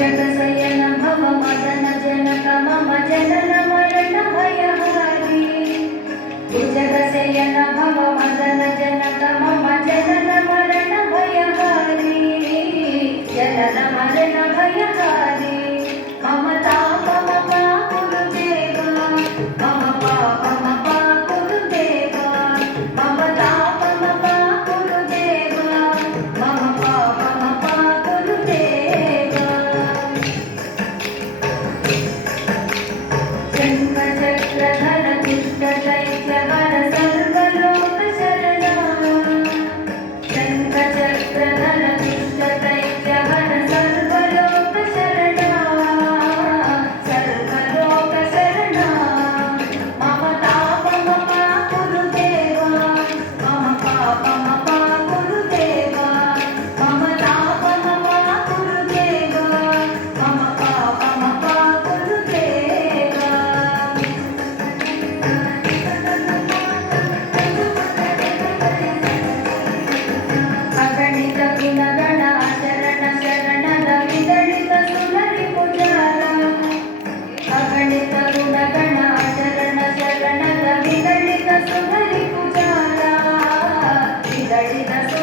जगशयन भव मदन जनक मम जनन मरण भयहारी जगशयन भव मदन जनक मम जनन मरण भयहारी जनन मरण भयहारी मम तापम गुरुदेवा मम पापम गुरुदेवा मम तापम गुरुदेवा मम पापम गुरुदेवा शङ्खचक्रधर दुष्टदैत्यहर सर्वलोकशरणा शङ्खचक्रधर दुष्टदैत्यहर सर्वलोकशरणा सर्वलोकशरणा मम तापम गुरुदेवा मम पापम गुरुदेवा मम तापम गुरुदेवा मम पापम गुरुदेवा अगणित गुणगण शरण शरणद विदलित सुलरि पुजारा अगणित गुणगण शरण शरणद विदलित सुलरि पुजारा विदलित